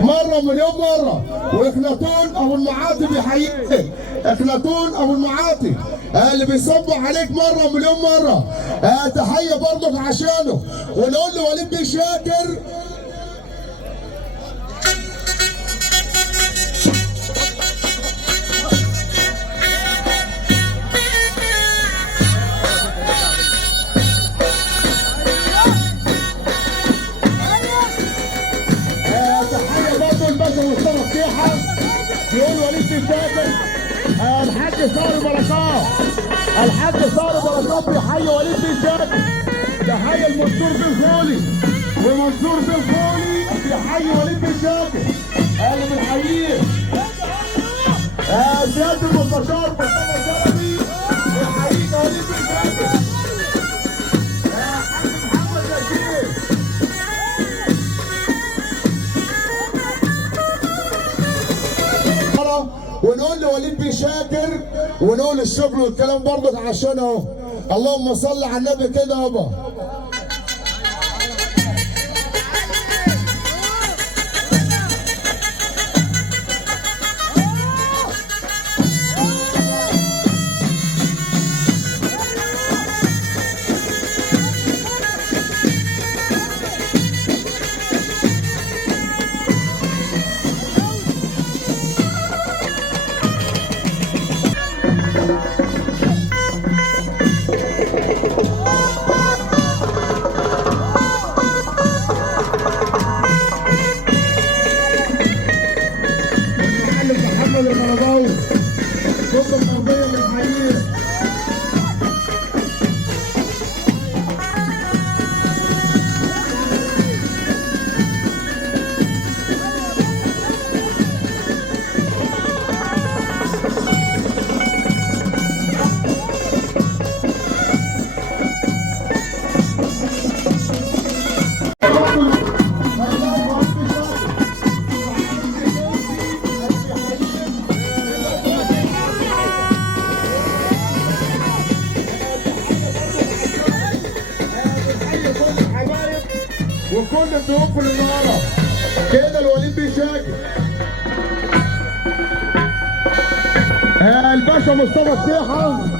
مرة مليون مرة. وإخناتون أبو المعاطي بيحييك، إخناتون أبو المعاطي اللي بيصب عليك مرة مليون مرة. تحية برضك عشانه. ونقول له وليد بيه شاكر مصطفى فتيحة. يقول وليد بيه شاكر الحاج صار بركات، الحاج صار بركات بيحيي وليد بيه شاكر. تحية المنصور بيه الفولي، ومنصور بيه الفولي بيحيي وليد بيه شاكر اللي بنحييه. سيادة المستشار مصطفى شلبي بيحييك يا وليد بيه شاكر. حاج محمد ياسين. ونقول لوليد بيه شاكر ونقول الشكر والكلام برضك عشان اهو. اللهم صل على النبي كده يابا. محمد الغرباوي ضد الغربيه بنحييه. وكل الضيوف اللي النهارده كده الوليد بيه شاكر. الباشا مصطفى فتيحة